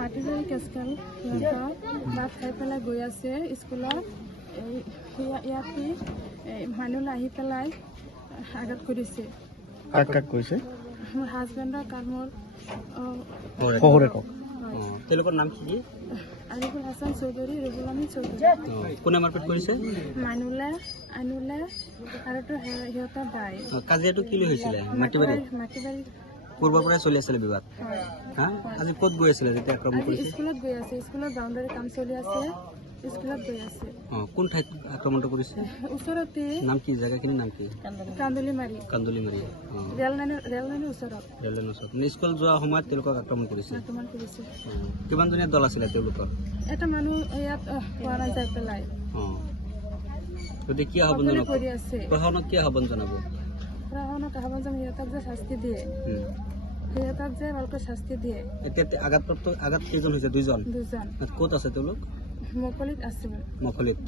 মাটিজৰি কেচকাল ভাত খাই পেলাই গৈ আছে স্কুলত ইয়াতে মানুহ আহি পেলাই আঘাত কৰিছে মোৰ হাজবেণ্ডক আৰু মোৰ তেওঁলোকৰ নাম কি আৰিফুল হাছান চৌধুৰী ৰুবুল আমিন চৌধুৰী কোনে মাৰপিট কৰিছে মানুলে আনুলে আৰু সিহঁতৰ বাই কাজিয়াটো কি লৈ হৈছিলে মাটিবাৰী পূৰ্বৰ পৰাই চলি আছিলে বিবাদ হা আজি ক'ত গৈ আছিলে যেতিয়া আক্ৰমণ কৰিছে স্কুলত গৈ আছে স্কুলত বাউণ্ডাৰী কাম চলি আছে স্কুলত গৈ আছে কোন ঠাইত আক্ৰমণটো কৰিছে ওচৰতে নাম কি জাগাখিনিৰ নাম কি কান্দুলিমাৰী ৰেল লাইনৰ ওচৰত স্কুল যোৱা সময়ত তেওঁলোকক আক্ৰমণ কৰিছে কিমানজনীয়া দল আছিলে তেওঁলোকৰ এটা মানুহ ইয়াত পৰা যাই পেলাই গতিকে কি আহ্বান জনাব প্ৰশাসনক কি আহ্বান জনাব প্ৰশাসনক আহ্বান জনাব সিহঁতক যে শাস্তি দিয়ে সিহঁতক যে ভালকৈ শাস্তি দিয়ে এতিয়া আঘাত কেইজন হৈছে দুজন ক'ত আছে তেওঁলোক মুকলিত আছে মুকলিত